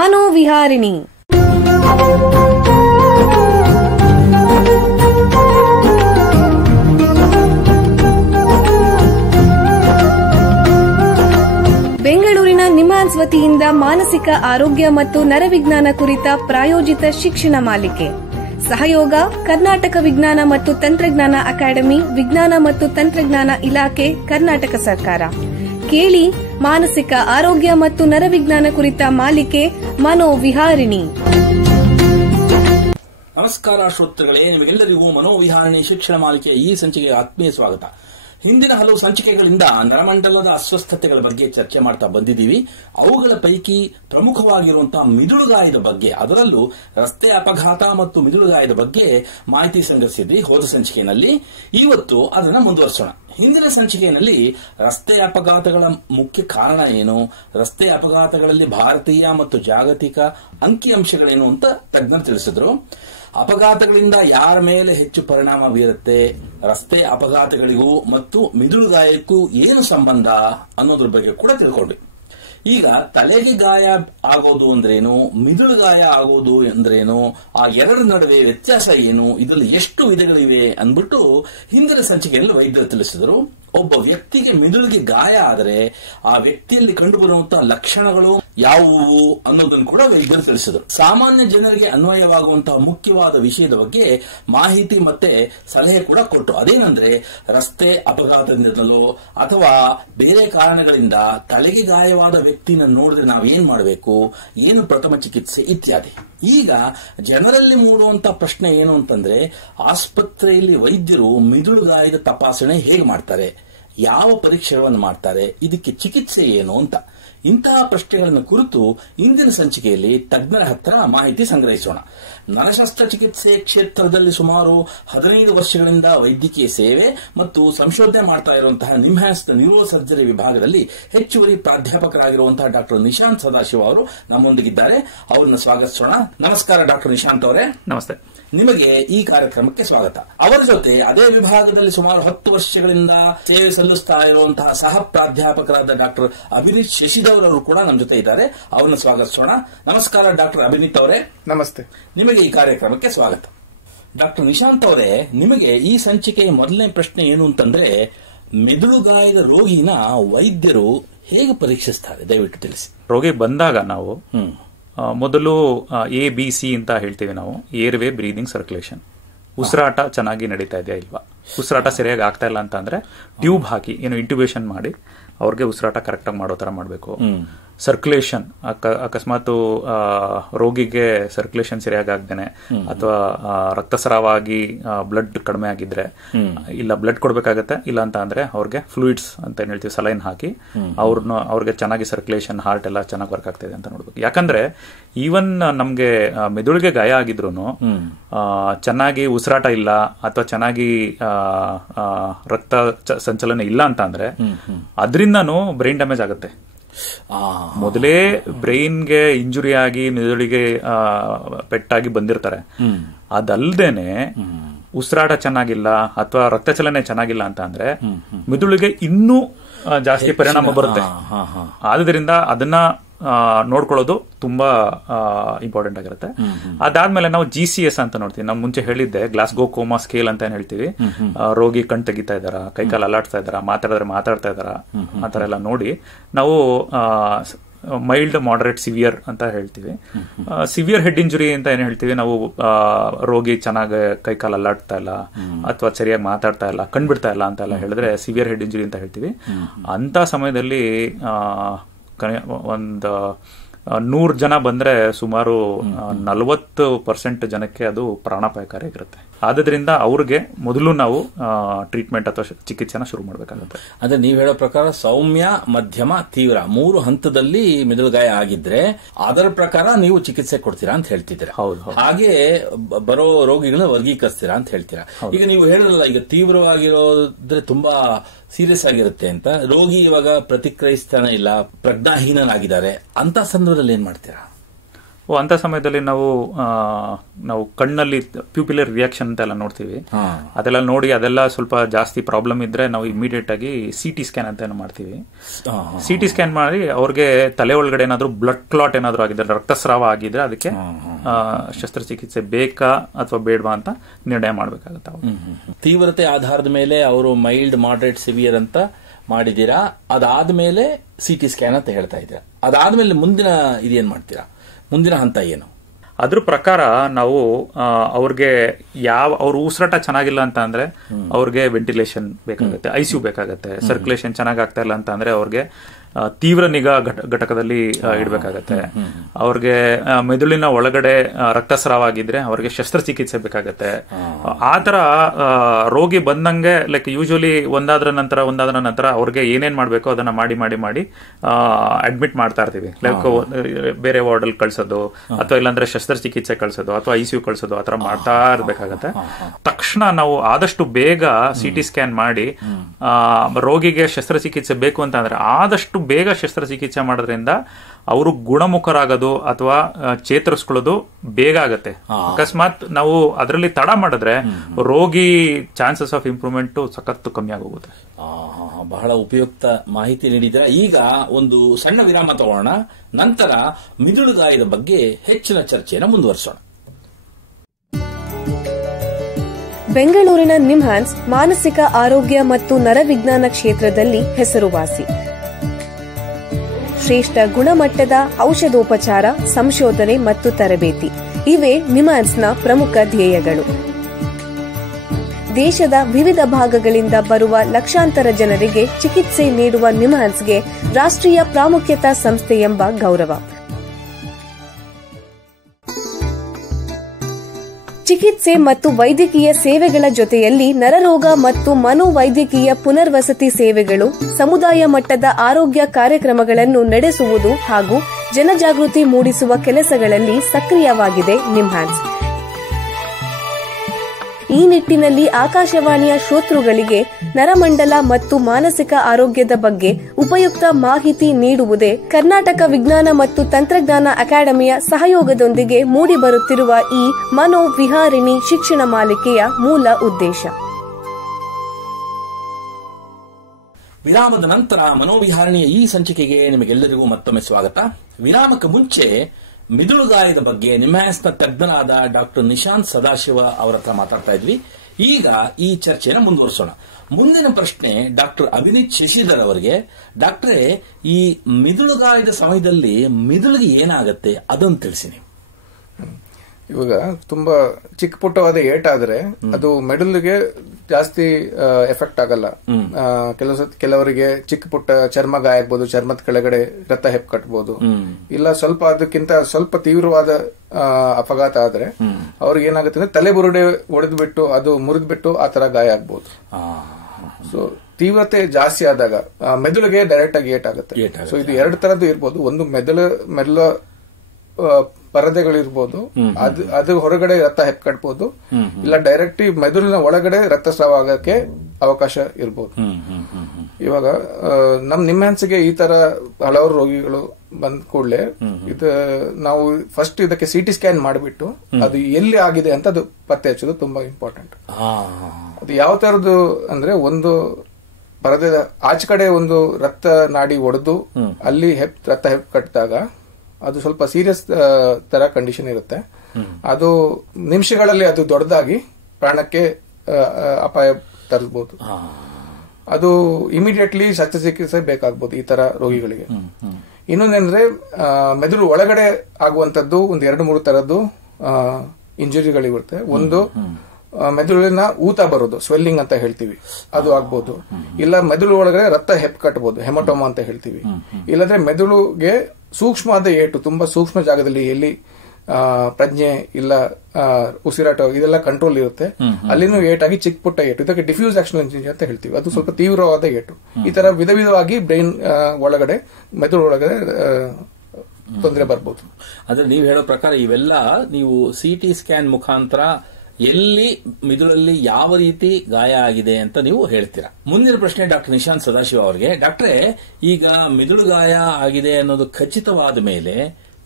ಮನೋವಿಹಾರಿಣಿ. ಬೆಂಗಳೂರಿನ ನಿಮ್ಹಾನ್ಸ್ ವತಿಯಿಂದ ಮಾನಸಿಕ ಆರೋಗ್ಯ ಮತ್ತು ನರವಿಜ್ಞಾನ ಕುರಿತ ಪ್ರಾಯೋಜಿತ ಶಿಕ್ಷಣ ಮಾಲಿಕೆ. ಸಹಯೋಗ ಕರ್ನಾಟಕ ವಿಜ್ಞಾನ ಮತ್ತು ತಂತ್ರಜ್ಞಾನ ಅಕಾಡೆಮಿ, ವಿಜ್ಞಾನ ಮತ್ತು ತಂತ್ರಜ್ಞಾನ ಇಲಾಖೆ, ಕರ್ನಾಟಕ ಸರ್ಕಾರ. ಕೇಳಿ ಮಾನಸಿಕ ಆರೋಗ್ಯ ಮತ್ತು ನರವಿಜ್ಞಾನ ಕುರಿತ ಮಾಲಿಕೆ ಮನೋವಿಹಾರಿಣಿ. ನಮಸ್ಕಾರ ಶ್ರೋತೃಗಳೇ, ನಿಮಗೆಲ್ಲರಿಗೂ ಮನೋವಿಹಾರಿಣಿ ಶಿಕ್ಷಣ ಮಾಲಿಕೆಯ ಈ ಸಂಚಿಕೆಗೆ ಆತ್ಮೀಯ ಸ್ವಾಗತ. ಹಿಂದಿನ ಹಲವು ಸಂಚಿಕೆಗಳಿಂದ ನರಮಂಡಲದ ಅಸ್ವಸ್ಥತೆಗಳ ಬಗ್ಗೆ ಚರ್ಚೆ ಮಾಡ್ತಾ ಬಂದಿದ್ದೀವಿ. ಅವುಗಳ ಪೈಕಿ ಪ್ರಮುಖವಾಗಿರುವಂತಹ ಮಿದುಳುಗಾಯದ ಬಗ್ಗೆ, ಅದರಲ್ಲೂ ರಸ್ತೆ ಅಪಘಾತ ಮತ್ತು ಮಿದುಳುಗಾಯದ ಬಗ್ಗೆ ಮಾಹಿತಿ ಸಂಗ್ರಹಿಸಿದ್ವಿ ಹೋದ ಸಂಚಿಕೆಯಲ್ಲಿ. ಇವತ್ತು ಅದನ್ನು ಮುಂದುವರಿಸೋಣ. ಹಿಂದಿನ ಸಂಚಿಕೆಯಲ್ಲಿ ರಸ್ತೆ ಅಪಘಾತಗಳ ಮುಖ್ಯ ಕಾರಣ ಏನು, ರಸ್ತೆ ಅಪಘಾತಗಳಲ್ಲಿ ಭಾರತೀಯ ಮತ್ತು ಜಾಗತಿಕ ಅಂಕಿಅಂಶಗಳೇನು ಅಂತ ತಜ್ಞರು ತಿಳಿಸಿದ್ರು. ಅಪಘಾತಗಳಿಂದ ಯಾರ ಮೇಲೆ ಹೆಚ್ಚು ಪರಿಣಾಮ ಬೀರುತ್ತೆ, ರಸ್ತೆ ಅಪಘಾತಗಳಿಗೂ ಮತ್ತು ಮಿದುಳುಗಾಯಕ್ಕೂ ಏನು ಸಂಬಂಧ ಅನ್ನೋದ್ರ ಬಗ್ಗೆ ಕೂಡ ತಿಳ್ಕೊಂಡ್ವಿ. ಈಗ ತಲೆಗೆ ಗಾಯ ಆಗೋದು ಅಂದ್ರೇನು, ಮಿದುಳುಗಾಯ ಆಗೋದು ಅಂದ್ರೇನು, ಆ ಎರಡರ ನಡುವೆ ವ್ಯತ್ಯಾಸ ಏನು, ಇದರಲ್ಲಿ ಎಷ್ಟು ವಿಧಗಳಿವೆ ಅಂದ್ಬಿಟ್ಟು ಹಿಂದಿನ ಸಂಚಿಕೆಯಲ್ಲಿ ವೈದ್ಯರು ತಿಳಿಸಿದರು. ಒಬ್ಬ ವ್ಯಕ್ತಿಗೆ ಮಿದುಳಿಗೆ ಗಾಯ ಆದರೆ ಆ ವ್ಯಕ್ತಿಯಲ್ಲಿ ಕಂಡುಬರುವಂತಹ ಲಕ್ಷಣಗಳು ಯಾವುವು ಅನ್ನೋದನ್ನು ಕೂಡ ವೈದ್ಯರು ತಿಳಿಸಿದರು. ಸಾಮಾನ್ಯ ಜನರಿಗೆ ಅನ್ವಯವಾಗುವಂತಹ ಮುಖ್ಯವಾದ ವಿಷಯದ ಬಗ್ಗೆ ಮಾಹಿತಿ ಮತ್ತೆ ಸಲಹೆ ಕೂಡ ಕೊಟ್ಟರು. ಅದೇನಂದ್ರೆ, ರಸ್ತೆ ಅಪಘಾತದಿಂದಲೋ ಅಥವಾ ಬೇರೆ ಕಾರಣಗಳಿಂದ ತಲೆಗೆ ಗಾಯವಾದ ವ್ಯಕ್ತಿನ ನೋಡಿದ್ರೆ ನಾವೇನ್ ಮಾಡಬೇಕು, ಏನು ಪ್ರಥಮ ಚಿಕಿತ್ಸೆ ಇತ್ಯಾದಿ. ಈಗ ಜನರಲ್ಲಿ ಮೂಡುವಂತಹ ಪ್ರಶ್ನೆ ಏನು ಅಂತಂದ್ರೆ, ಆಸ್ಪತ್ರೆಯಲ್ಲಿ ವೈದ್ಯರು ಮಿದುಳುಗಾಯದ ತಪಾಸಣೆ ಹೇಗೆ ಮಾಡ್ತಾರೆ, ಯಾವ ಪರೀಕ್ಷೆಗಳನ್ನು ಮಾಡ್ತಾರೆ, ಇದಕ್ಕೆ ಚಿಕಿತ್ಸೆ ಏನು ಅಂತ. ಇಂತಹ ಪ್ರಶ್ನೆಗಳನ್ನು ಕುರಿತು ಇಂದಿನ ಸಂಚಿಕೆಯಲ್ಲಿ ತಜ್ಞರ ಹತ್ರ ಮಾಹಿತಿ ಸಂಗ್ರಹಿಸೋಣ. ನರಶಸ್ತ್ರ ಚಿಕಿತ್ಸೆ ಕ್ಷೇತ್ರದಲ್ಲಿ ಸುಮಾರು 15 ವರ್ಷಗಳಿಂದ ವೈದ್ಯಕೀಯ ಸೇವೆ ಮತ್ತು ಸಂಶೋಧನೆ ಮಾಡ್ತಾ ಇರುವಂತಹ ನಿಮ್ಹಾನ್ಸ್ ನ್ಯೂರೋ ಸರ್ಜರಿ ವಿಭಾಗದಲ್ಲಿ ಹೆಚ್ಚುವರಿ ಪ್ರಾಧ್ಯಾಪಕರಾಗಿರುವಂತಹ ಡಾಕ್ಟರ್ ನಿಶಾಂತ್ ಸದಾಶಿವ ಅವರು ನಮ್ಮೊಂದಿಗಿದ್ದಾರೆ. ಅವರನ್ನು ಸ್ವಾಗತಿಸೋಣ. ನಮಸ್ಕಾರ ಡಾಕ್ಟರ್ ನಿಶಾಂತ್ ಅವರೇ. ನಮಸ್ತೆ. ನಿಮಗೆ ಈ ಕಾರ್ಯಕ್ರಮಕ್ಕೆ ಸ್ವಾಗತ. ಅವರ ಜೊತೆ ಅದೇ ವಿಭಾಗದಲ್ಲಿ ಸುಮಾರು 10 ವರ್ಷಗಳಿಂದ ಸೇವೆ ಸಲ್ಲಿಸ್ತಾ ಇರುವಂತಹ ಸಹ ಪ್ರಾಧ್ಯಾಪಕರಾದ ಡಾಕ್ಟರ್ ಅಭಿನಿತ್ ಶಶಿಧರ್ ಅವರು ಕೂಡ ನಮ್ಮ ಜೊತೆ ಇದ್ದಾರೆ. ಅವರನ್ನು ಸ್ವಾಗತಿಸೋಣ. ನಮಸ್ಕಾರ ಡಾಕ್ಟರ್ ಅಭಿನಿತ್ ಅವರೇ. ನಮಸ್ತೆ. ನಿಮಗೆ ಈ ಕಾರ್ಯಕ್ರಮಕ್ಕೆ ಸ್ವಾಗತ. ಡಾಕ್ಟರ್ ನಿಶಾಂತ್ ಅವರೇ, ನಿಮಗೆ ಈ ಸಂಚಿಕೆಯ ಮೊದಲನೇ ಪ್ರಶ್ನೆ ಏನು ಅಂತಂದ್ರೆ, ಮೆದುಳುಗಾಯದ ರೋಗಿನ ವೈದ್ಯರು ಹೇಗೆ ಪರೀಕ್ಷಿಸ್ತಾರೆ, ದಯವಿಟ್ಟು ತಿಳಿಸಿ. ರೋಗಿ ಬಂದಾಗ ನಾವು ಮೊದಲು ABC ಅಂತ ಹೇಳ್ತೀವಿ ನಾವು, ಏರ್ವೇ ಬ್ರೀದಿಂಗ್ ಸರ್ಕ್ಯುಲೇಷನ್. ಉಸಿರಾಟ ಚೆನ್ನಾಗಿ ನಡೀತಾ ಇದೆಯಾ ಇಲ್ವಾ, ಉಸಿರಾಟ ಸರಿಯಾಗಿ ಆಗ್ತಾ ಇಲ್ಲ ಅಂತ ಅಂದ್ರೆ ಟ್ಯೂಬ್ ಹಾಕಿ ಏನು ಇಂಟ್ಯೂಬೇಷನ್ ಮಾಡಿ ಅವ್ರಿಗೆ ಉಸಿರಾಟ ಕರೆಕ್ಟ್ ಆಗಿ ಮಾಡೋ ತರ ಮಾಡಬೇಕು. ಸರ್ಕ್ಯುಲೇಷನ್ ಅಕಸ್ಮಾತ್ ರೋಗಿಗೆ ಸರ್ಕ್ಯುಲೇಷನ್ ಸರಿಯಾಗಿ ಆಗ್ದೇನೆ ಅಥವಾ ರಕ್ತಸ್ರಾವಾಗಿ ಬ್ಲಡ್ ಕಡಿಮೆ ಆಗಿದ್ರೆ, ಇಲ್ಲ ಬ್ಲಡ್ ಕೊಡ್ಬೇಕಾಗತ್ತೆ, ಇಲ್ಲ ಅಂತ ಅಂದ್ರೆ ಅವ್ರಿಗೆ ಫ್ಲೂಯಿಡ್ಸ್ ಅಂತ ಏನ್ ಹೇಳ್ತೀವಿ ಸಲೈನ್ ಹಾಕಿ ಅವ್ರಿಗೆ ಚೆನ್ನಾಗಿ ಸರ್ಕ್ಯುಲೇಷನ್, ಹಾರ್ಟ್ ಎಲ್ಲ ಚೆನ್ನಾಗಿ ವರ್ಕ್ ಆಗ್ತಿದೆ ಅಂತ ನೋಡ್ಬೇಕು. ಯಾಕಂದ್ರೆ ಈವನ್ ನಮ್ಗೆ ಮೆದುಳಿಗೆ ಗಾಯ ಆಗಿದ್ರು ಚೆನ್ನಾಗಿ ಉಸಿರಾಟ ಇಲ್ಲ ಅಥವಾ ಚೆನ್ನಾಗಿ ರಕ್ತ ಸಂಚಲನ ಇಲ್ಲ ಅಂತ ಅಂದ್ರೆ ಅದರಿಂದನೂ ಬ್ರೈನ್ ಡ್ಯಾಮೇಜ್ ಆಗುತ್ತೆ. ಮೊದಲೇ ಬ್ರೈನ್ಗೆ ಇಂಜುರಿ ಆಗಿ ಮೆದುಳಿಗೆ ಪೆಟ್ಟಾಗಿ ಬಂದಿರ್ತಾರೆ. ಅದಲ್ದೇನೆ ಉಸಿರಾಟ ಚೆನ್ನಾಗಿಲ್ಲ ಅಥವಾ ರಕ್ತ ಚಲನೆ ಚೆನ್ನಾಗಿಲ್ಲ ಅಂತ ಅಂದ್ರೆ ಮೆದುಳಿಗೆ ಇನ್ನೂ ಜಾಸ್ತಿ ಪರಿಣಾಮ ಬರುತ್ತೆ. ಆದ್ರಿಂದ ಅದನ್ನ ನೋಡ್ಕೊಳ್ಳೋದು ತುಂಬಾ ಇಂಪಾರ್ಟೆಂಟ್ ಆಗಿರುತ್ತೆ. ಅದಾದ್ಮೇಲೆ ನಾವು GCS ಅಂತ ನೋಡ್ತೀವಿ. ನಾವು ಮುಂಚೆ ಹೇಳಿದ್ದೆ ಗ್ಲಾಸ್ಗೋ ಕೋಮಾ ಸ್ಕೇಲ್ ಅಂತ ಏನ್ ಹೇಳ್ತೀವಿ. ರೋಗಿ ಕಣ್ ತೆಗಿತಾ ಇದಾರ, ಕೈಕಾಲು ಅಲ್ಲಾಡ್ತಾ ಇದಾರ, ಮಾತಾಡ್ತಾ ಇದಾರ, ಆತರ ಎಲ್ಲ ನೋಡಿ ನಾವು ಮೈಲ್ಡ್, ಮಾಡರೇಟ್, ಸಿವಿಯರ್ ಅಂತ ಹೇಳ್ತೀವಿ. ಸಿವಿಯರ್ ಹೆಡ್ ಇಂಜುರಿ ಅಂತ ಏನ್ ಹೇಳ್ತೀವಿ ನಾವು, ರೋಗಿ ಚೆನ್ನಾಗಿ ಕೈಕಾಲು ಅಲ್ಲಾಡ್ತಾ ಇಲ್ಲ ಅಥವಾ ಸರಿಯಾಗಿ ಮಾತಾಡ್ತಾ ಇಲ್ಲ, ಕಣ್ಬಿಡ್ತಾ ಇಲ್ಲ ಅಂತೆಲ್ಲ ಹೇಳಿದ್ರೆ ಸಿವಿಯರ್ ಹೆಡ್ ಇಂಜುರಿ ಅಂತ ಹೇಳ್ತೀವಿ. ಅಂತ ಸಮಯದಲ್ಲಿ ಒಂದು 100 ಜನ ಬಂದ್ರೆ ಸುಮಾರು 40% ಜನಕ್ಕೆ ಅದು ಪ್ರಾಣಾಪಾಯಕಾರಿಯಾಗಿರುತ್ತೆ. ಆದ್ರಿಂದ ಅವ್ರಿಗೆ ಮೊದಲು ನಾವು ಟ್ರೀಟ್ಮೆಂಟ್ ಅಥವಾ ಚಿಕಿತ್ಸೆನ ಶುರು ಮಾಡಬೇಕಾಗುತ್ತೆ. ಅಂದ್ರೆ ನೀವು ಹೇಳೋ ಪ್ರಕಾರ ಸೌಮ್ಯ, ಮಧ್ಯಮ, ತೀವ್ರ 3 ಹಂತದಲ್ಲಿ ಮಿದುಳುಗಾಯ ಆಗಿದ್ರೆ ಅದರ ಪ್ರಕಾರ ನೀವು ಚಿಕಿತ್ಸೆ ಕೊಡ್ತೀರಾ ಅಂತ ಹೇಳ್ತಿದ್ದೀರಾ. ಹೌದು. ಹಾಗೆ ಬರೋ ರೋಗಿಗಳನ್ನ ವರ್ಗೀಕರಿಸ್ತೀರಾ ಅಂತ ಹೇಳ್ತೀರಾ. ಈಗ ನೀವು ಹೇಳಿದ್ರಲ್ಲ, ಈಗ ತೀವ್ರವಾಗಿರೋದ್ರೆ ತುಂಬಾ ಸೀರಿಯಸ್ ಆಗಿರುತ್ತೆ ಅಂತ, ರೋಗಿ ಇವಾಗ ಪ್ರತಿಕ್ರಿಯಿಸ್ತಾನೆ ಇಲ್ಲ, ಪ್ರಜ್ಞಾಹೀನನಾಗಿದ್ದಾರೆ, ಅಂತ ಸಂದರ್ಭದಲ್ಲಿ ಏನ್ ಮಾಡ್ತೀರಾ? ಅಂತ ಸಮಯದಲ್ಲಿ ನಾವು ಕಣ್ಣಲ್ಲಿ ಪ್ಯೂಪಿಲರ್ ರಿಯಾಕ್ಷನ್ ಅಂತೆಲ್ಲ ನೋಡ್ತೀವಿ. ಅದೆಲ್ಲ ನೋಡಿ ಅದೆಲ್ಲ ಸ್ವಲ್ಪ ಜಾಸ್ತಿ ಪ್ರಾಬ್ಲಮ್ ಇದ್ರೆ ನಾವು ಇಮಿಡಿಯೇಟ್ ಆಗಿ CT ಸ್ಕ್ಯಾನ್ ಅಂತ ಮಾಡ್ತೀವಿ. CT ಸ್ಕ್ಯಾನ್ ಮಾಡಿ ಅವ್ರಿಗೆ ತಲೆ ಒಳಗಡೆ ಏನಾದ್ರು ಬ್ಲಡ್ ಕ್ಲಾಟ್ ಏನಾದ್ರು ಆಗಿದ್ರೆ, ರಕ್ತಸ್ರಾವ ಆಗಿದ್ರೆ ಅದಕ್ಕೆ ಶಸ್ತ್ರಚಿಕಿತ್ಸೆ ಬೇಕಾ ಅಥವಾ ಬೇಡವಾ ಅಂತ ನಿರ್ಣಯ ಮಾಡಬೇಕಾಗುತ್ತೆ. ತೀವ್ರತೆ ಆಧಾರದ ಮೇಲೆ ಅವರು ಮೈಲ್ಡ್, ಮಾಡರೇಟ್, ಸಿವಿಯರ್ ಅಂತ ಮಾಡಿದೀರಾ. ಅದಾದ್ಮೇಲೆ CT ಸ್ಕ್ಯಾನ್ ಅಂತ ಹೇಳ್ತಾ ಇದ್ದೀರಾ. ಅದಾದ್ಮೇಲೆ ಮುಂದಿನ ಇದೇನ್ ಮಾಡ್ತೀರಾ? ಮುಂದಿನ ಹಂತ ಏನು? ಅದ್ರ ಪ್ರಕಾರ ನಾವು ಅವ್ರಿಗೆ ಅವ್ರ ಉಸಿರಾಟ ಚೆನ್ನಾಗಿಲ್ಲ ಅಂತ ಅಂದ್ರೆ ಅವ್ರಿಗೆ ವೆಂಟಿಲೇಷನ್ ಬೇಕಾಗುತ್ತೆ, ICU ಬೇಕಾಗುತ್ತೆ. ಸರ್ಕ್ಯುಲೇಷನ್ ಚೆನ್ನಾಗ್ ಆಗ್ತಾ ಇಲ್ಲ ಅಂತ ಅಂದ್ರೆ ಅವ್ರಿಗೆ ತೀವ್ರ ನಿಗಾ ಘಟಕದಲ್ಲಿ ಇಡಬೇಕಾಗತ್ತೆ. ಅವ್ರಿಗೆ ಮೆದುಳಿನ ಒಳಗಡೆ ರಕ್ತಸ್ರಾವ ಆಗಿದ್ರೆ ಅವ್ರಿಗೆ ಶಸ್ತ್ರಚಿಕಿತ್ಸೆ ಬೇಕಾಗತ್ತೆ. ಆತರ ರೋಗಿ ಬಂದಂಗೆ ಲೈಕ್ ಯೂಶುವಲಿ ಒಂದಾದ್ರ ನಂತರ ಅವ್ರಿಗೆ ಏನೇನ್ ಮಾಡ್ಬೇಕೋ ಅದನ್ನ ಮಾಡಿ ಅಡ್ಮಿಟ್ ಮಾಡ್ತಾ ಇರ್ತೀವಿ. ಲೈಕ್ ಬೇರೆ ವಾರ್ಡ್ ಅಲ್ಲಿ ಕಳ್ಸೋದು ಅಥವಾ ಇಲ್ಲಾಂದ್ರೆ ಶಸ್ತ್ರಚಿಕಿತ್ಸೆ ಕಳ್ಸೋದು ಅಥವಾ ICU ಕಳ್ಸೋದು ಆತರ ಮಾಡ್ತಾ ಇರ್ಬೇಕಾಗತ್ತೆ. ತಕ್ಷಣ ನಾವು ಆದಷ್ಟು ಬೇಗ CT ಸ್ಕ್ಯಾನ್ ಮಾಡಿ ರೋಗಿಗೆ ಶಸ್ತ್ರಚಿಕಿತ್ಸೆ ಬೇಕು ಅಂತ ಅಂದ್ರೆ ಆದಷ್ಟು ಬೇಗ ಶಸ್ತ್ರಚಿಕಿತ್ಸೆ ಮಾಡೋದ್ರಿಂದ ಅವರು ಗುಣಮುಖರಾಗೋದು ಅಥವಾ ಚೇತರಿಸ್ಕೊಳ್ಳೋದು ಬೇಗ ಆಗತ್ತೆ. ಅಕಸ್ಮಾತ್ ನಾವು ಅದರಲ್ಲಿ ತಡ ಮಾಡಿದ್ರೆ ರೋಗಿ ಚಾನ್ಸಸ್ ಆಫ್ ಇಂಪ್ರೂವ್ಮೆಂಟ್ ಸಖತ್ತು ಕಮ್ಮಿ ಆಗೋಗುತ್ತೆ. ಬಹಳ ಉಪಯುಕ್ತ ಮಾಹಿತಿ ನೀಡಿದ್ರೆ. ಈಗ ಒಂದು ಸಣ್ಣ ವಿರಾಮ ತಗೋಣ. ನಂತರ ಮಿದುಳುಗಾಯದ ಬಗ್ಗೆ ಹೆಚ್ಚಿನ ಚರ್ಚೆಯನ್ನು ಮುಂದುವರಿಸೋಣ. ಬೆಂಗಳೂರಿನ ನಿಮ್ಹಾನ್ಸ್ ಮಾನಸಿಕ ಆರೋಗ್ಯ ಮತ್ತು ನರವಿಜ್ಞಾನ ಕ್ಷೇತ್ರದಲ್ಲಿ ಹೆಸರುವಾಸಿ. ಶ್ರೇಷ್ಠ ಗುಣಮಟ್ಟದ ಔಷಧೋಪಚಾರ, ಸಂಶೋಧನೆ ಮತ್ತು ತರಬೇತಿ ಇವೇ ನಿಮ್ಹಾನ್ಸ್ನ ಪ್ರಮುಖ ಧ್ಯೇಯಗಳು. ದೇಶದ ವಿವಿಧ ಭಾಗಗಳಿಂದ ಬರುವ ಲಕ್ಷಾಂತರ ಜನರಿಗೆ ಚಿಕಿತ್ಸೆ ನೀಡುವ ನಿಮ್ಹಾನ್ಸ್ಗೆ ರಾಷ್ಟ್ರೀಯ ಪ್ರಾಮುಖ್ಯತಾ ಸಂಸ್ಥೆ ಎಂಬ ಗೌರವ. ಚಿಕಿತ್ಸೆ ಮತ್ತು ವೈದ್ಯಕೀಯ ಸೇವೆಗಳ ಜೊತೆಯಲ್ಲಿ ನರರೋಗ ಮತ್ತು ಮನೋವೈದ್ಯಕೀಯ ಪುನರ್ವಸತಿ ಸೇವೆಗಳು, ಸಮುದಾಯ ಮಟ್ಟದ ಆರೋಗ್ಯ ಕಾರ್ಯಕ್ರಮಗಳನ್ನು ನಡೆಸುವುದು ಹಾಗೂ ಜನಜಾಗೃತಿ ಮೂಡಿಸುವ ಕೆಲಸಗಳಲ್ಲಿ ಸಕ್ರಿಯವಾಗಿದೆ ನಿಮ್ಹಾನ್ಸ್. ಈ ನಿಟ್ಟಿನಲ್ಲಿ ಆಕಾಶವಾಣಿಯ ಶ್ರೋತೃಗಳಿಗೆ ನರಮಂಡಲ ಮತ್ತು ಮಾನಸಿಕ ಆರೋಗ್ಯದ ಬಗ್ಗೆ ಉಪಯುಕ್ತ ಮಾಹಿತಿ ನೀಡುವುದೇ ಕರ್ನಾಟಕ ವಿಜ್ಞಾನ ಮತ್ತು ತಂತ್ರಜ್ಞಾನ ಅಕಾಡೆಮಿಯ ಸಹಯೋಗದೊಂದಿಗೆ ಮೂಡಿಬರುತ್ತಿರುವ ಈ ಮನೋವಿಹಾರಿಣಿ ಶಿಕ್ಷಣ ಮಾಲಿಕೆಯ ಮೂಲ ಉದ್ದೇಶ. ವಿರಾಮದ ನಂತರ ಮನೋವಿಹಾರಣಿಯ ಈ ಸಂಚಿಕೆಗೆ ನಿಮಗೆಲ್ಲರಿಗೂ ಮತ್ತೊಮ್ಮೆ ಸ್ವಾಗತ. ವಿರಾಮಕ್ಕೆ ಮುಂಚೆ ಮಿದುಳುಗಾಯದ ಬಗ್ಗೆ ನಿಮ್ಹಾನ್ಸ್ನ ತಜ್ಞರಾದ ಡಾಕ್ಟರ್ ನಿಶಾಂತ್ ಸದಾಶಿವ ಅವರ ಹತ್ರ ಮಾತಾಡ್ತಾ ಇದ್ವಿ. ಈಗ ಈ ಚರ್ಚೆನ ಮುಂದುವರಿಸೋಣ. ಮುಂದಿನ ಪ್ರಶ್ನೆ ಡಾಕ್ಟರ್ ಅಭಿನೀತ್ ಶಶಿಧರ್ ಅವರಿಗೆ. ಡಾಕ್ಟ್ರೇ, ಈ ಮಿದುಳುಗಾಯದ ಸಮಯದಲ್ಲಿ ಮಿದುಳಿಗೆ ಏನಾಗುತ್ತೆ ಅದನ್ನು ತಿಳಿಸಿ ನೀವು. ಇವಾಗ ತುಂಬಾ ಚಿಕ್ಕ ಪುಟ್ಟವಾದ ಏಟಾದ್ರೆ ಅದು ಮೆದುಳಿಗೆ ಜಾಸ್ತಿ ಎಫೆಕ್ಟ್ ಆಗಲ್ಲ. ಕೆಲವರಿಗೆ ಚಿಕ್ಕ ಪುಟ್ಟ ಚರ್ಮ ಗಾಯ ಆಗ್ಬೋದು, ಚರ್ಮದ ಕೆಳಗಡೆ ರಕ್ತ ಹೆಪ್ಪು ಕಟ್ಬೋದು. ಇಲ್ಲ ಸ್ವಲ್ಪ ಅದಕ್ಕಿಂತ ಸ್ವಲ್ಪ ತೀವ್ರವಾದ ಅಪಘಾತ ಆದ್ರೆ ಅವ್ರಿಗೆ ಏನಾಗುತ್ತೆ ಅಂದ್ರೆ ತಲೆ ಬುರುಡೆ ಒಡೆದ್ಬಿಟ್ಟು ಅದು ಮುರಿದ್ಬಿಟ್ಟು ಆ ತರ ಗಾಯ ಆಗ್ಬೋದು. ಸೊ ತೀವ್ರತೆ ಜಾಸ್ತಿ ಆದಾಗ ಮೆದುಳಿಗೆ ಡೈರೆಕ್ಟ್ ಆಗಿ ಏಟಾಗುತ್ತೆ. ಸೊ ಇದು ಎರಡು ತರದ್ದು ಇರ್ಬೋದು. ಒಂದು ಮೆದುಳು ಪರದೆಗಳಿರ್ಬೋದು, ಅದು ಹೊರಗಡೆ ರಕ್ತ ಹೆಪ್ಪು ಕಟ್ಬೋದು. ಇಲ್ಲ ಡೈರೆಕ್ಟ್ ಮೆದುಳಿನ ಒಳಗಡೆ ರಕ್ತಸ್ರಾವ ಆಗಕ್ಕೆ ಅವಕಾಶ ಇರ್ಬೋದು. ಇವಾಗ ನಮ್ ನಿಮ್ಹಾನ್ಸ್ಗೆ ಈ ತರ ಹಲವಾರು ರೋಗಿಗಳು ಬಂದ ಕೂಡಲೇ ನಾವು ಫಸ್ಟ್ ಇದಕ್ಕೆ CT ಸ್ಕ್ಯಾನ್ ಮಾಡಿಬಿಟ್ಟು ಅದು ಎಲ್ಲಿ ಆಗಿದೆ ಅಂತ ಅದು ಪತ್ತೆ ಹಚ್ಚೋದು ತುಂಬಾ ಇಂಪಾರ್ಟೆಂಟ್. ಅದು ಯಾವ ತರದ್ದು ಅಂದ್ರೆ, ಒಂದು ಪರದೆ ಆಚೆ ಕಡೆ ಒಂದು ರಕ್ತ ನಾಡಿ ಒಡೆದು ಅಲ್ಲಿ ರಕ್ತ ಹೆಪ್ಪು ಕಟ್ಟಿದಾಗ ಅದು ಸ್ವಲ್ಪ ಸೀರಿಯಸ್ ತರ ಕಂಡೀಷನ್ ಇರುತ್ತೆ. ಅದು ನಿಮಿಷಗಳಲ್ಲಿ ಅದು ದೊಡ್ಡದಾಗಿ ಪ್ರಾಣಕ್ಕೆ ಅಪಾಯ ತರಬಹುದು. ಅದು ಇಮಿಡಿಯೇಟ್ಲಿ ಶಸ್ತ್ರಚಿಕಿತ್ಸೆ ಬೇಕಾಗಬಹುದು ಈ ತರ ರೋಗಿಗಳಿಗೆ. ಇನ್ನೊಂದೇಂದ್ರೆ ಮೆದುಳು ಒಳಗಡೆ ಆಗುವಂತದ್ದು ಒಂದು 2-3 ತರದ್ದು ಇಂಜುರಿಗಳಿರುತ್ತೆ. ಒಂದು ಮೆದುಳಿನ ಊತ ಬರೋದು, ಸ್ವೆಲ್ಲಿಂಗ್ ಅಂತ ಹೇಳ್ತೀವಿ, ಅದು ಆಗ್ಬೋದು. ಇಲ್ಲ ಮೆದುಳು ಒಳಗಡೆ ರಕ್ತ ಹೆಪ್ಪು ಕಟ್ಟಬಹುದು, ಹೆಮಟೋಮಾ ಅಂತ ಹೇಳ್ತೀವಿ. ಇಲ್ಲದ್ರೆ ಮೆದುಳುಗೆ ಸೂಕ್ಷ್ಮವಾದ ಏಟು, ತುಂಬಾ ಸೂಕ್ಷ್ಮ ಜಾಗದಲ್ಲಿ ಎಲ್ಲಿ ಪ್ರಜ್ಞೆ ಇಲ್ಲ ಉಸಿರಾಟ ಇದೆಲ್ಲ ಕಂಟ್ರೋಲ್ ಇರುತ್ತೆ, ಅಲ್ಲಿನೂ ಏಟಾಗಿ ಚಿಕ್ಕ ಪುಟ್ಟ ಏಟು, ಇದಕ್ಕೆ ಡಿಫ್ಯೂಸ್ ಆಕ್ಷನ್ ಅಂತ ಹೇಳ್ತೀವಿ. ಅದು ಸ್ವಲ್ಪ ತೀವ್ರವಾದ ಏಟು. ಈ ತರ ವಿಧ ವಿಧವಾಗಿ ಬ್ರೈನ್ ಒಳಗಡೆ ಮೆದುಳು ಒಳಗಡೆ ತೊಂದರೆ ಬರ್ಬೋದು. ಅಂದ್ರೆ ನೀವು ಹೇಳೋ ಪ್ರಕಾರ ಇವೆಲ್ಲ ನೀವು CT ಸ್ಕ್ಯಾನ್ ಮುಖಾಂತರ ಎಲ್ಲಿ ಮಿದುಳಲ್ಲಿ ಯಾವ ರೀತಿ ಗಾಯ ಆಗಿದೆ ಅಂತ ನೀವು ಹೇಳ್ತೀರಾ. ಮುಂದಿನ ಪ್ರಶ್ನೆ ಡಾಕ್ಟರ್ ನಿಶಾಂತ್ ಸದಾಶಿವ ಅವರಿಗೆ. ಡಾಕ್ಟ್ರೇ, ಈಗ ಮಿದುಳು ಗಾಯ ಆಗಿದೆ ಅನ್ನೋದು ಖಚಿತವಾದ ಮೇಲೆ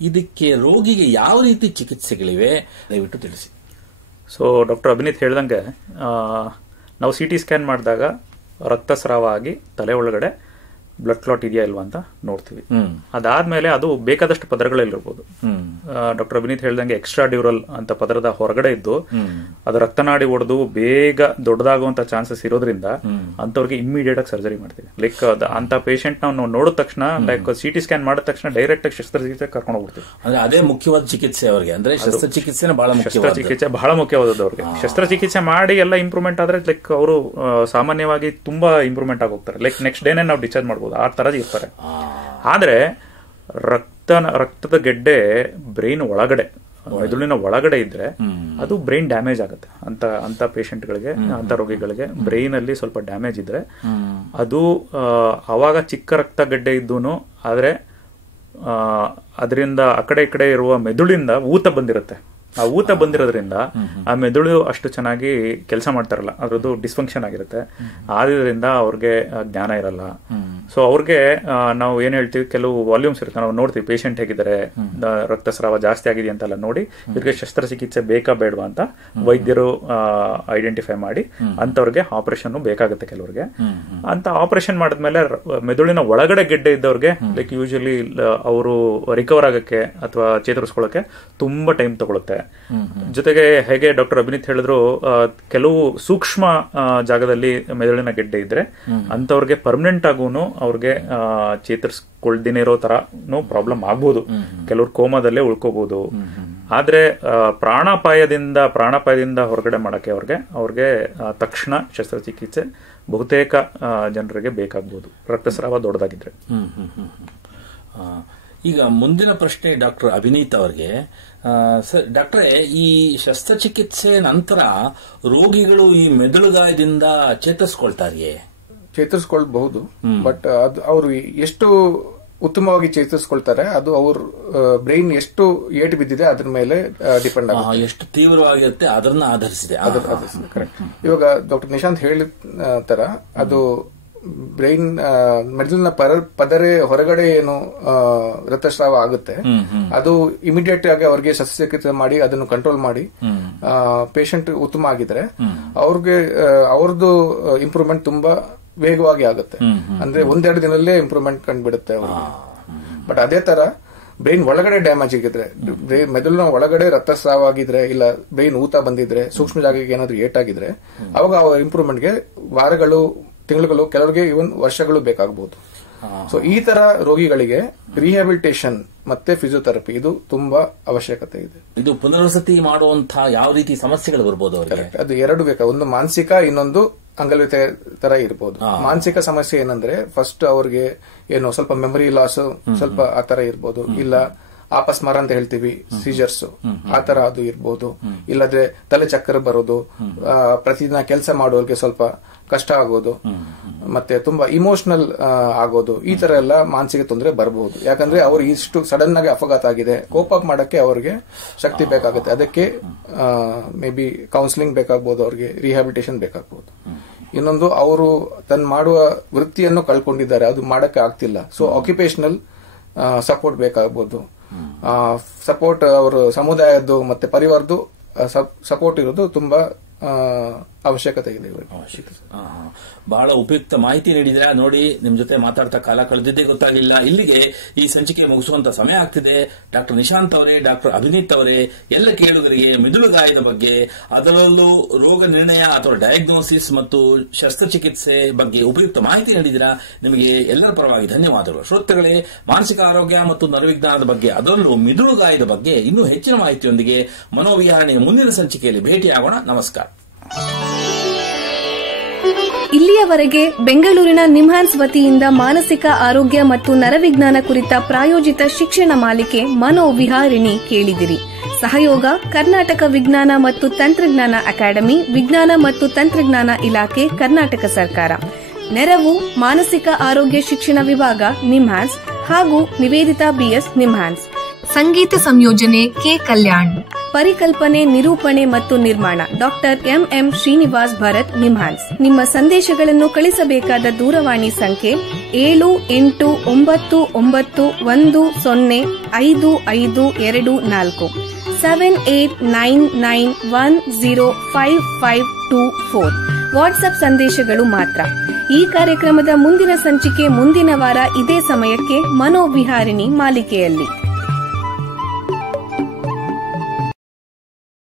ಇದಕ್ಕೆ ರೋಗಿಗೆ ಯಾವ ರೀತಿ ಚಿಕಿತ್ಸೆಗಳಿವೆ ದಯವಿಟ್ಟು ತಿಳಿಸಿ. ಸೊ ಡಾಕ್ಟರ್ ಅಭಿನೀತ್ ಹೇಳ್ದಂಗೆ ನಾವು CT ಸ್ಕ್ಯಾನ್ ಮಾಡಿದಾಗ ರಕ್ತಸ್ರಾವ ಆಗಿ ತಲೆ ಒಳಗಡೆ ಬ್ಲಡ್ ಕ್ಲಾಟ್ ಇದೆಯಾ ಇಲ್ವಾ ಅಂತ ನೋಡ್ತೀವಿ. ಅದಾದ್ಮೇಲೆ ಅದು ಬೇಕಾದಷ್ಟು ಪದರಗಳಲ್ಲಿರ್ಬೋದು. ಡಾಕ್ಟರ್ ಅಭಿನೀತ್ ಹೇಳ್ದಂಗೆ ಎಕ್ಸ್ಟ್ರಾ ಡ್ಯೂರಲ್ ಅಂತ ಪದರದ ಹೊರಗಡೆ ಇದ್ದು ಅದು ರಕ್ತನಾಡಿ ಒಡೆದು ಬೇಗ ದೊಡ್ಡದಾಗುವಂತ ಚಾನ್ಸಸ್ ಇರೋದ್ರಿಂದ ಅಂತವ್ರಿಗೆ ಇಮ್ಮಿಡಿಯೇಟ್ ಆಗಿ ಸರ್ಜರಿ ಮಾಡ್ತೀವಿ. ಲೈಕ್ ಅಂತ ಪೇಷಂಟ್ ನಾವು ನೋಡಿದ ತಕ್ಷಣ ಲೈಕ್ CT ಸ್ಕ್ಯಾನ್ ಮಾಡಿದ ತಕ್ಷಣ ಡೈರೆಕ್ಟ್ ಆಗಿ ಶಸ್ತ್ರಚಿಕಿತ್ಸೆ ಕರ್ಕೊಂಡು ಹೋಗ್ಬಿಡ್ತೀವಿ. ಅಂದ್ರೆ ಅದೇ ಮುಖ್ಯವಾದ ಚಿಕಿತ್ಸೆ ಅವರಿಗೆ, ಅಂದ್ರೆ ಶಸ್ತ್ರಚಿಕಿತ್ಸೆ ಬಹಳ ಮುಖ್ಯವಾದದ್ದು ಅವ್ರಿಗೆ. ಶಸ್ತ್ರಚಿಕಿತ್ಸೆ ಮಾಡಿ ಎಲ್ಲ ಇಂಪ್ರೂವ್ಮೆಂಟ್ ಆದ್ರೆ ಲೈಕ್ ಅವರು ಸಾಮಾನ್ಯವಾಗಿ ತುಂಬಾ ಇಂಪ್ರೂವ್ಮೆಂಟ್ ಆಗೋಗ್ತಾರೆ. ಲೈಕ್ ನೆಕ್ಸ್ಟ್ ಡೇನೆ ನಾವು ಡಿಸ್ಚಾರ್ಜ್ ಮಾಡ್ಬೋದು, ಆ ತರ ಇರ್ತಾರೆ. ಆದ್ರೆ ರಕ್ತದ ಗೆಡ್ಡೆ ಬ್ರೈನ್ ಒಳಗಡೆ, ಮೆದುಳಿನ ಒಳಗಡೆ ಇದ್ರೆ ಅದು ಬ್ರೈನ್ ಡ್ಯಾಮೇಜ್ ಆಗುತ್ತೆ. ಅಂತ ಪೇಷಂಟ್ಗಳಿಗೆ, ಅಂತ ರೋಗಿಗಳಿಗೆ ಬ್ರೈನ್ ಅಲ್ಲಿ ಸ್ವಲ್ಪ ಡ್ಯಾಮೇಜ್ ಇದ್ರೆ ಅದು ಅವಾಗ ಚಿಕ್ಕ ರಕ್ತ ಗೆಡ್ಡೆ ಇದ್ದೂನು ಆದ್ರೆ ಅದರಿಂದ ಆ ಕಡೆ ಈ ಕಡೆ ಇರುವ ಮೆದುಳಿಂದ ಊತ ಬಂದಿರುತ್ತೆ. ಆ ಊತ ಬಂದಿರೋದ್ರಿಂದ ಆ ಮೆದುಳು ಅಷ್ಟು ಚೆನ್ನಾಗಿ ಕೆಲಸ ಮಾಡ್ತಾರಲ್ಲ, ಅದ್ರದ್ದು ಡಿಸ್ಫಂಕ್ಷನ್ ಆಗಿರುತ್ತೆ. ಆದ್ರಿಂದ ಅವ್ರಿಗೆ ಜ್ಞಾನ ಇರಲ್ಲ. ಸೊ ಅವ್ರಿಗೆ ನಾವು ಏನ್ ಹೇಳ್ತೀವಿ, ಕೆಲವು ವಾಲ್ಯೂಮ್ಸ್ ಇರುತ್ತೆ, ನಾವು ನೋಡ್ತೀವಿ ಪೇಷಂಟ್ ಹೇಗಿದ್ದಾರೆ, ರಕ್ತಸ್ರಾವ ಜಾಸ್ತಿ ಆಗಿದೆ ಅಂತೆಲ್ಲ ನೋಡಿ ಇವ್ರಿಗೆ ಶಸ್ತ್ರಚಿಕಿತ್ಸೆ ಬೇಕಾ ಬೇಡವಾ ಅಂತ ವೈದ್ಯರು ಐಡೆಂಟಿಫೈ ಮಾಡಿ ಅಂತವ್ರಿಗೆ ಆಪರೇಷನ್ ಬೇಕಾಗುತ್ತೆ ಕೆಲವ್ರಿಗೆ. ಅಂತ ಆಪರೇಷನ್ ಮಾಡಿದ್ಮೇಲೆ ಮೆದುಳಿನ ಒಳಗಡೆ ಗೆಡ್ಡೆ ಇದ್ದವ್ರಿಗೆ ಲೈಕ್ ಯೂಶಲಿ ಅವರು ರಿಕವರ್ ಆಗಕ್ಕೆ ಅಥವಾ ಚೇತರಿಸ್ಕೊಳ್ಳಕ್ಕೆ ತುಂಬಾ ಟೈಮ್ ತಗೊಳುತ್ತೆ. ಜೊತೆಗೆ ಹೇಗೆ ಡಾಕ್ಟರ್ ಅಭಿನೀತ್ ಹೇಳಿದ್ರು, ಕೆಲವು ಸೂಕ್ಷ್ಮ ಜಾಗದಲ್ಲಿ ಮೆದುಳಿನ ಗೆಡ್ಡೆ ಇದ್ರೆ ಅಂತವ್ರಿಗೆ ಪರ್ಮನೆಂಟ್ ಆಗೂ ಅವ್ರಿಗೆ ಚೇತರಿಸ್ಕೊಳ್ದೇನೆ ಇರೋ ತರನು ಪ್ರಾಬ್ಲಮ್ ಆಗ್ಬೋದು. ಕೆಲವ್ರು ಕೋಮಾದಲ್ಲೇ ಉಳ್ಕೋಬಹುದು. ಆದ್ರೆ ಪ್ರಾಣಾಪಾಯದಿಂದ ಹೊರಗಡೆ ಮಾಡಕ್ಕೆ ಅವ್ರಿಗೆ ತಕ್ಷಣ ಶಸ್ತ್ರಚಿಕಿತ್ಸೆ ಬಹುತೇಕ ಜನರಿಗೆ ಬೇಕಾಗ್ಬೋದು, ರಕ್ತಸ್ರಾವ ದೊಡ್ಡದಾಗಿದ್ರೆ. ಈಗ ಮುಂದಿನ ಪ್ರಶ್ನೆ ಡಾಕ್ಟರ್ ಅಭಿನೀತ್ ಅವರಿಗೆ. ಸರ್ ಡಾಕ್ಟ್ರೇ, ಈ ಶಸ್ತ್ರಚಿಕಿತ್ಸೆ ನಂತರ ರೋಗಿಗಳು ಈ ಮೆದುಳುಗಾಯದಿಂದ ಚೇತರಿಸ್ಕೊಳ್ತಾರೆಯೇ? ಚೇತರಿಸ್ಕೊಳ್ಬಹುದು, ಬಟ್ ಅದು ಅವರು ಎಷ್ಟು ಉತ್ತಮವಾಗಿ ಚೇತರಿಸ್ಕೊಳ್ತಾರೆ ಅದು ಅವ್ರ ಬ್ರೈನ್ ಎಷ್ಟು ಏಟು ಬಿದ್ದಿದೆ ಅದ್ರ ಮೇಲೆ ಡಿಪೆಂಡ್ ಆಗುತ್ತೆ. ಎಷ್ಟು ತೀವ್ರವಾಗಿರುತ್ತೆ ಅದನ್ನ ಆಧರಿಸಿದೆ. ಕರೆಕ್ಟ್. ಇವಾಗ ಡಾಕ್ಟರ್ ನಿಶಾಂತ್ ಹೇಳಿದ ತರ ಅದು ಬ್ರೈನ್ ಮೆದುಳಿನ ಪದರೆ ಹೊರಗಡೆ ಏನು ರಕ್ತಸ್ರಾವ ಆಗುತ್ತೆ ಅದು ಇಮಿಡಿಯೇಟ್ ಆಗಿ ಅವ್ರಿಗೆ ಶಸ್ತ್ರಚಿಕಿತ್ಸೆ ಮಾಡಿ ಅದನ್ನು ಕಂಟ್ರೋಲ್ ಮಾಡಿ ಪೇಷಂಟ್ ಉತ್ತಮ ಆಗಿದ್ರೆ ಅವ್ರದ್ದು ಇಂಪ್ರೂವ್ಮೆಂಟ್ ತುಂಬಾ ವೇಗವಾಗಿ ಆಗುತ್ತೆ. ಅಂದ್ರೆ ಒಂದೆರಡು ದಿನದಲ್ಲೇ ಇಂಪ್ರೂವ್ಮೆಂಟ್ ಕಂಡುಬಿಡುತ್ತೆ ಅವ್ರಿಗೆ. ಬಟ್ ಅದೇ ತರ ಬ್ರೈನ್ ಒಳಗಡೆ ಡ್ಯಾಮೇಜ್ ಆಗಿದ್ರೆ, ಮೆದುಳಿನ ಒಳಗಡೆ ರಕ್ತಸ್ರಾವ ಆಗಿದ್ರೆ, ಇಲ್ಲ ಬ್ರೈನ್ ಊತ ಬಂದಿದ್ರೆ, ಸೂಕ್ಷ್ಮ ಜಾಗಕ್ಕೆ ಏನಾದ್ರು ಏಟಾಗಿದ್ರೆ ಅವಾಗ ಅವ್ರ ಇಂಪ್ರೂವ್ಮೆಂಟ್ಗೆ ವಾರಗಳು, ತಿಂಗಳುಗಳು, ಕೆಲವರಿಗೆ ಇವನ್ ವರ್ಷಗಳು ಬೇಕಾಗಬಹುದು. ಸೊ ಈ ತರ ರೋಗಿಗಳಿಗೆ ರಿಹ್ಯಾಬಿಲಿಟೇಷನ್ ಮತ್ತೆ ಫಿಸಿಯೋಥೆರಪಿ ಇದು ತುಂಬಾ ಅವಶ್ಯಕತೆ ಇದೆ. ಇದು ಪುನರ್ವಸತಿ ಮಾಡುವಂತಹ ಯಾವ ರೀತಿ ಸಮಸ್ಯೆಗಳು ಬರ್ಬೋದು ಅವರಿಗೆ? ಅದು ಎರಡು ಬೇಕಾ, ಒಂದು ಮಾನಸಿಕ, ಇನ್ನೊಂದು ಅಂಗವಿಕಲತೆ ತರ ಇರಬಹುದು. ಮಾನಸಿಕ ಸಮಸ್ಯೆ ಏನಂದ್ರೆ ಫಸ್ಟ್ ಅವ್ರಿಗೆ ಏನು ಸ್ವಲ್ಪ ಮೆಮೊರಿ ಲಾಸ್ ಸ್ವಲ್ಪ ಆತರ ಇರ್ಬೋದು, ಇಲ್ಲ ಆಪಸ್ಮಾರ ಅಂತ ಹೇಳ್ತೀವಿ, ಸೀಜರ್ಸ್ ಆತರ ಅದು ಇರ್ಬೋದು, ಇಲ್ಲದ್ರೆ ತಲೆ ಚಕ್ಕರ ಬರೋದು, ಪ್ರತಿದಿನ ಕೆಲಸ ಮಾಡೋರಿಗೆ ಸ್ವಲ್ಪ ಕಷ್ಟ ಆಗೋದು, ಮತ್ತೆ ತುಂಬಾ ಇಮೋಷನಲ್ ಆಗೋದು, ಈ ತರ ಎಲ್ಲ ಮಾನಸಿಕ ತೊಂದರೆ ಬರಬಹುದು. ಯಾಕಂದ್ರೆ ಅವ್ರು ಇಷ್ಟು ಸಡನ್ ಆಗಿ ಅಪಘಾತ ಆಗಿದೆ, ಕೋಪ್ ಅಪ್ ಮಾಡಕ್ಕೆ ಅವ್ರಿಗೆ ಶಕ್ತಿ ಬೇಕಾಗುತ್ತೆ. ಅದಕ್ಕೆ ಮೇ ಬಿ ಕೌನ್ಸಿಲಿಂಗ್ ಬೇಕಾಗಬಹುದು, ಅವ್ರಿಗೆ ರಿಹ್ಯಾಬಿಲಿಟೇಷನ್ ಬೇಕಾಗಬಹುದು. ಇನ್ನೊಂದು ಅವರು ತನ್ನ ಮಾಡುವ ವೃತ್ತಿಯನ್ನು ಕಳ್ಕೊಂಡಿದ್ದಾರೆ, ಅದು ಮಾಡಕ್ಕೆ ಆಗ್ತಿಲ್ಲ. ಸೊ ಆಕ್ಯುಪೇಷನಲ್ ಸಪೋರ್ಟ್ ಬೇಕಾಗಬಹುದು. ಸಪೋರ್ಟ್ ಅವರು ಸಮುದಾಯದ್ದು ಮತ್ತೆ ಪರಿವಾರದ್ದು ಸಪೋರ್ಟ್ ಇರೋದು ತುಂಬಾ ಅವಶ್ಯಕತೆ ಇದೆ. ಬಹಳ ಉಪಯುಕ್ತ ಮಾಹಿತಿ ನೀಡಿದ್ರೆ. ನೋಡಿ, ನಿಮ್ ಜೊತೆ ಮಾತಾಡ್ತಾ ಕಾಲ ಕಳೆದಿದ್ದೇ ಗೊತ್ತಾಗಿಲ್ಲ. ಇಲ್ಲಿಗೆ ಈ ಸಂಚಿಕೆ ಮುಗಿಸುವಂತ ಸಮಯ ಆಗ್ತಿದೆ. ಡಾಕ್ಟರ್ ನಿಶಾಂತ್ ಅವರೇ, ಡಾಕ್ಟರ್ ಅಭಿನೀತ್ ಅವರೇ, ಎಲ್ಲ ಕೇಳುಗರಿಗೆ ಮೆದುಳುಗಾಯದ ಬಗ್ಗೆ, ಅದರಲ್ಲೂ ರೋಗ ನಿರ್ಣಯ ಅಥವಾ ಡಯಾಗ್ನೋಸಿಸ್ ಮತ್ತು ಶಸ್ತ್ರಚಿಕಿತ್ಸೆ ಬಗ್ಗೆ ಉಪಯುಕ್ತ ಮಾಹಿತಿ ನೀಡಿದಿರಾ. ನಿಮಗೆ ಎಲ್ಲರ ಪರವಾಗಿ ಧನ್ಯವಾದಗಳು. ಶ್ರೋತೃಗಳೇ, ಮಾನಸಿಕ ಆರೋಗ್ಯ ಮತ್ತು ನರವಿಜ್ಞಾನದ ಬಗ್ಗೆ, ಅದರಲ್ಲೂ ಮೆದುಳುಗಾಯದ ಬಗ್ಗೆ ಇನ್ನೂ ಹೆಚ್ಚಿನ ಮಾಹಿತಿಯೊಂದಿಗೆ ಮನೋವಿಹಾರಣೆಯ ಮುಂದಿನ ಸಂಚಿಕೆಯಲ್ಲಿ ಭೇಟಿಯಾಗೋಣ. ನಮಸ್ಕಾರ. ಇಲ್ಲಿಯವರೆಗೆ ಬೆಂಗಳೂರಿನ ನಿಮ್ಹಾನ್ಸ್ ವತಿಯಿಂದ ಮಾನಸಿಕ ಆರೋಗ್ಯ ಮತ್ತು ನರವಿಜ್ಞಾನ ಕುರಿತ ಪ್ರಾಯೋಜಿತ ಶಿಕ್ಷಣ ಮಾಲಿಕೆ ಮನೋವಿಹಾರಿಣಿ ಕೇಳಿದಿರಿ. ಸಹಯೋಗ ಕರ್ನಾಟಕ ವಿಜ್ಞಾನ ಮತ್ತು ತಂತ್ರಜ್ಞಾನ ಅಕಾಡೆಮಿ, ವಿಜ್ಞಾನ ಮತ್ತು ತಂತ್ರಜ್ಞಾನ ಇಲಾಖೆ, ಕರ್ನಾಟಕ ಸರ್ಕಾರ. ನೆರವು ಮಾನಸಿಕ ಆರೋಗ್ಯ ಶಿಕ್ಷಣ ವಿಭಾಗ, ನಿಮ್ಹಾನ್ಸ್ ಹಾಗೂ ನಿವೇದಿತಾ BS, ನಿಮ್ಹಾನ್ಸ್. ಸಂಗೀತ ಸಂಯೋಜನೆ ಕೆ. ಕಲ್ಯಾಣ್. ಪರಿಕಲ್ಪನೆ, ನಿರೂಪಣೆ ಮತ್ತು ನಿರ್ಮಾಣ ಡಾಕ್ಟರ್ ಎಂಎಂ ಶ್ರೀನಿವಾಸ್ ಭರತ್ ನಿಮ್ಹಾನ್ಸ್. ನಿಮ್ಮ ಸಂದೇಶಗಳನ್ನು ಕಳಿಸಬೇಕಾದ ದೂರವಾಣಿ ಸಂಖ್ಯೆ 7899105524 7899105524. ವಾಟ್ಸ್ಆಪ್ ಸಂದೇಶಗಳು ಮಾತ್ರ. ಈ ಕಾರ್ಯಕ್ರಮದ ಮುಂದಿನ ಸಂಚಿಕೆ ಮುಂದಿನ ವಾರ ಇದೇ ಸಮಯಕ್ಕೆ ಮನೋವಿಹಾರಿಣಿ ಮಾಲಿಕೆಯಲ್ಲಿ.